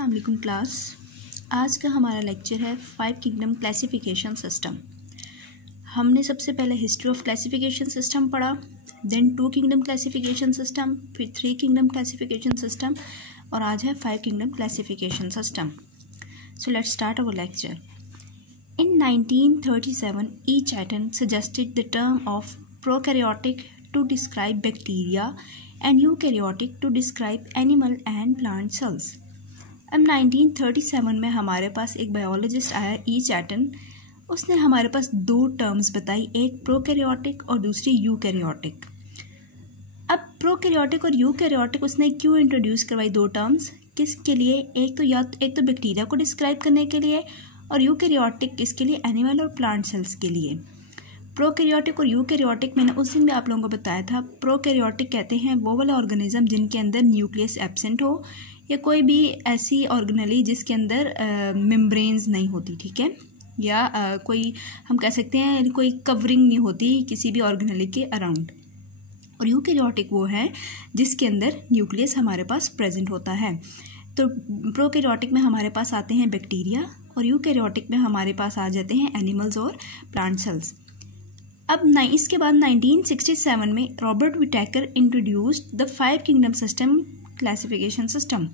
अस्सलाम वालेकुम क्लास। आज का हमारा लेक्चर है 5 किंगडम क्लासिफिकेशन सिस्टम। हमने सबसे पहले हिस्ट्री ऑफ क्लासिफिकेशन सिस्टम पढ़ा, देन 2 किंगडम क्लासिफिकेशन सिस्टम, फिर 3 किंगडम क्लासिफिकेशन सिस्टम और आज है 5 kingdom classification system. So let's start our lecture. In 1937, E. Chatton suggested the term of prokaryotic to describe bacteria and eukaryotic to describe animal and plant cells. अब 1937 में हमारे पास एक biologist आया ई चैटन। उसने हमारे पास 2 टर्म्स बताई, एक प्रोकैरियोटिक और दूसरी यूकैरियोटिक। अब प्रोकैरियोटिक और यूकैरियोटिक उसने क्यों इंट्रोड्यूस करवाई 2 टर्म्स, किसके लिए? एक तो बैक्टीरिया को डिस्क्राइब करने के लिए और यूकैरियोटिक किसके लिए? एनिमल और प्लांट सेल्स के लिए। प्रोकैरियोटिक और यूकैरियोटिक मैंने उस दिन भी आप लोगों को बताया था। प्रोकैरियोटिक कहते हैं वो वाला ऑर्गेनिज्म जिनके अंदर न्यूक्लियस एब्सेंट हो या कोई भी ऐसी ऑर्गेनली जिसके अंदर मेम्ब्रेन्स नहीं होती, ठीक है, या कोई हम कह सकते हैं कोई कवरिंग नहीं होती किसी भी ऑर्गेनली के अराउंड। और यूकैरियोटिक वो है जिसके अंदर न्यूक्लियस हमारे पास प्रेजेंट होता है। तो प्रोकैरियोटिक में हमारे पास आते हैं बैक्टीरिया और यूकैरियोटिक में हमारे पास आ जाते हैं एनिमल्स और प्लांट सेल्स। अब इसके बाद 1967 में Robert Whittaker introduced the 5 kingdom system classification system.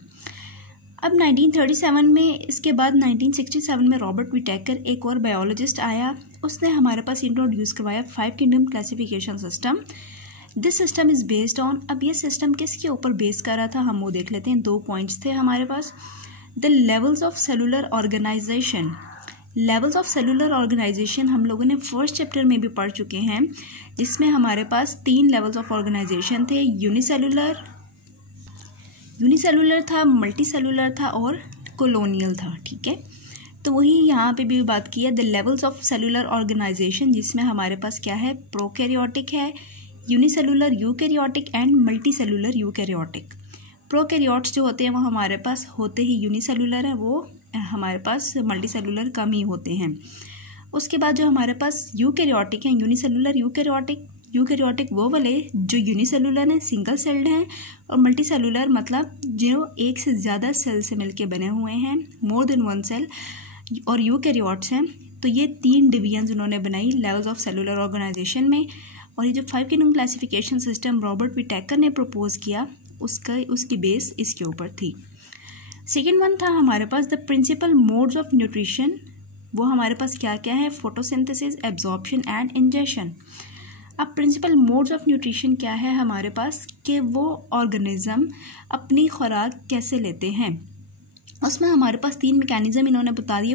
अब 1937 में इसके बाद 1967 में रॉबर्ट विटेकर एक और बायोलॉजिस्ट आया, उसने हमारे पास इंट्रोड्यूस करवाया 5 kingdom classification system. This system is based on, अब ये सिस्टम किसके ऊपर बेस कर रहा था हम वो देख लेते हैं। 2 पॉइंट्स थे हमारे पास। The levels of cellular organisation. Levels of cellular organisation हम लोगों ने फर्स्ट चैप्टर में भी पढ़ चुके हैं, जिसमें हमारे पास 3 लेवल्स ऑफ ऑर्गेनाइजेशन थे। यूनिसेलुलर था, मल्टी सेलुलर था और कॉलोनियल था, ठीक है। तो वही यहाँ पे भी बात की है, the levels of cellular organisation, जिसमें हमारे पास क्या है? प्रोकैरियोटिक है, unicellular eukaryotic and multi cellular eukaryotic. Prokaryotes जो होते हैं वो हमारे पास होते ही यूनिसेलुलर है, वो हमारे पास मल्टी सेलुलर कम ही होते हैं। उसके बाद जो हमारे पास यूकैरियोटिक हैं, यूनिसेलुलर यूकैरियोटिक वो वाले जो यूनिसेलुलर हैं, सिंगल सेल्ड हैं, और मल्टी सेलुलर मतलब जो एक से ज़्यादा सेल से मिलके बने हुए हैं, मोर देन 1 सेल, और यूकैरियोट्स हैं। तो ये 3 डिवीजन्स उन्होंने बनाई लेवल्स ऑफ सेलुलर ऑर्गेनाइजेशन में। और ये जो 5 kingdom classification system Robert Whittaker ने प्रपोज किया उसकी बेस इसके ऊपर थी। सेकेंड वन था हमारे पास the principal modes of nutrition. वो हमारे पास क्या क्या है? Photosynthesis, absorption and ingestion. अब प्रिंसिपल मोड्स ऑफ न्यूट्रिशन क्या है हमारे पास कि वो ऑर्गेनिज्म अपनी खुराक कैसे लेते हैं। उसमें हमारे पास 3 मैकेनिज्म इन्होंने बता दिए।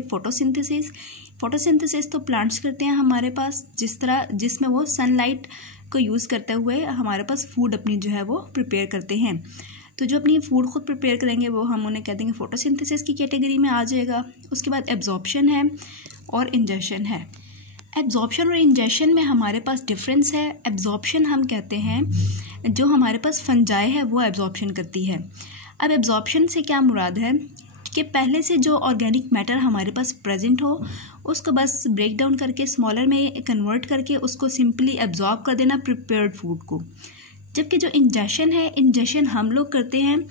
फोटोसिंथेसिस तो प्लांट्स करते हैं हमारे पास, जिसमें वो सनलाइट को यूज़ करते हुए हमारे पास फूड अपनी जो है वो प्रिपेयर करते हैं। तो जो अपनी फूड खुद प्रिपेयर करेंगे वो हम उन्हें कह देंगे फोटोसिंथेसिस की कैटेगरी में आ जाएगा। उसके बाद एब्जॉर्प्शन है और इंजेशन है। एब्जॉर्प्शन और इंजेशन में हमारे पास डिफरेंस है। एब्जॉर्प्शन हम कहते हैं जो हमारे पास फंजाई है वो एब्जॉर्प्शन करती है। अब एब्जॉर्प्शन से क्या मुराद है कि पहले से जो ऑर्गेनिक मैटर हमारे पास प्रेजेंट हो उसको बस ब्रेक डाउन करके स्मॉलर में कन्वर्ट करके उसको सिंपली एब्जॉर्ब कर देना प्रिपेयर्ड फूड को। जबकि जो इंजेशन है, इंजेशन हम लोग करते हैं।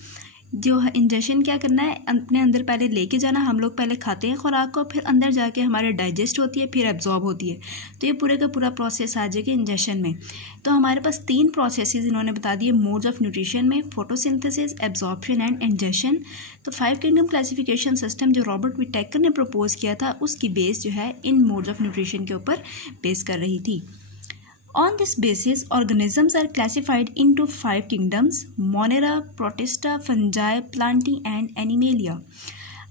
जो इंजेशन क्या करना है, अपने अंदर पहले लेके जाना। हम लोग पहले खाते हैं खुराक को, फिर अंदर जाके हमारे डाइजेस्ट होती है, फिर एब्जॉर्ब होती है। तो ये पूरे का पूरा प्रोसेस आ जाएगा इंजेशन में। तो हमारे पास 3 प्रोसेसेस इन्होंने बता दिए मोड्स ऑफ न्यूट्रिशन में, फोटोसिंथेसिस, एब्जॉर्प्शन एंड इंजेशन। तो 5 किंगडम क्लासिफिकेशन सिस्टम जो रॉबर्ट विटेकर ने प्रपोज किया था उसकी बेस जो है इन मोड्स ऑफ न्यूट्रिशन के ऊपर बेस कर रही थी। On this basis, organisms are classified into 5 kingdoms: Monera, Protista, Fungi, Plantae and Animalia.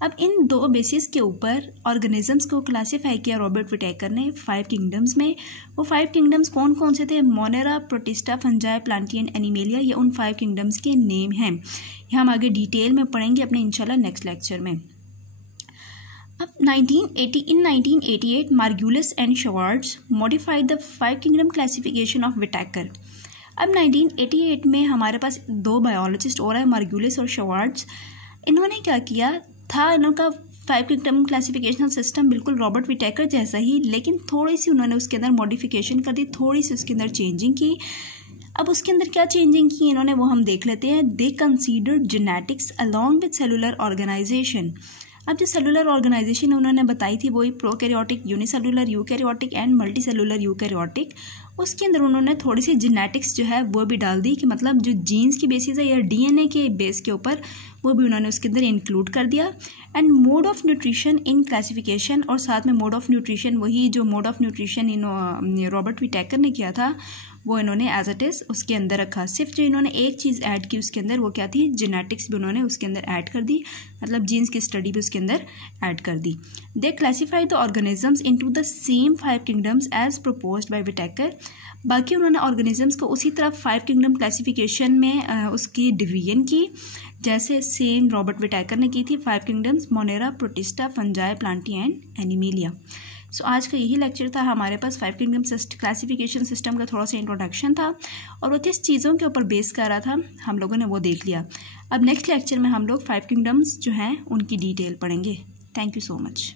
अब इन 2 बेसिस के ऊपर ऑर्गेनिजम्स को क्लासीफाई किया रॉबर्ट विटेकर ने 5 किंगडम्स में। वो 5 किंगडम्स कौन कौन से थे? Monera, Protista, Fungi, Plantae and animalia. ये उन 5 किंगडम्स के नेम हैं। ये हम आगे डिटेल में पढ़ेंगे अपने इंशाल्लाह नेक्स्ट लेक्चर में। अब 1988 Margulis and Schwartz modified the 5 kingdom classification of Whittaker. अब 1988 में हमारे पास 2 बायोलॉजिस्ट और है, मार्गुलिस और शवार्ट्ज। इन्होंने क्या किया था, इनका 5 किंगडम क्लासिफिकेशन सिस्टम बिल्कुल रॉबर्ट विटेकर जैसा ही, लेकिन थोड़ी सी उन्होंने उसके अंदर मॉडिफिकेशन कर दी, थोड़ी सी उसके अंदर चेंजिंग की। अब उसके अंदर क्या चेंजिंग की इन्होंने वो हम देख लेते हैं। They considered genetics along with cellular organisation. अब जो सेलुलर ऑर्गेनाइजेशन उन्होंने बताई थी वही prokaryotic, unicellular eukaryotic and multicellular eukaryotic. उसके अंदर उन्होंने थोड़ी सी जेनेटिक्स जो है वो भी डाल दी कि मतलब जो जीन्स की बेसिस है या डीएनए के बेस के ऊपर वो भी उन्होंने उसके अंदर इंक्लूड कर दिया। And mode of nutrition in classification, और साथ में मोड ऑफ न्यूट्रिशन वही जो mode of nutrition Robert Whittaker ने किया था वो इन्होंने एज इट इज़ उसके अंदर रखा। सिर्फ जो इन्होंने एक चीज़ ऐड की उसके अंदर वो क्या थी, जेनेटिक्स भी उन्होंने उसके अंदर ऐड कर दी, मतलब जीन्स की स्टडी भी उसके अंदर ऐड कर दी। They classify the organisms into the same 5 kingdoms as proposed by Whittaker. बाकी उन्होंने ऑर्गेनिजम्स को उसी तरह 5 किंगडम क्लासिफिकेशन में उसकी डिवीजन की जैसे सेम रॉबर्ट विटेकर ने की थी। 5 kingdoms Monera, Protista, Fungi, Plantae and Animalia. So आज का यही लेक्चर था हमारे पास। 5 किंगडम क्लासिफिकेशन सिस्टम का थोड़ा सा इंट्रोडक्शन था और वो किस चीज़ों के ऊपर बेस कर रहा था हम लोगों ने वो देख लिया। अब नेक्स्ट लेक्चर में हम लोग 5 किंगडम्स जो हैं उनकी डिटेल पढ़ेंगे। Thank you so much.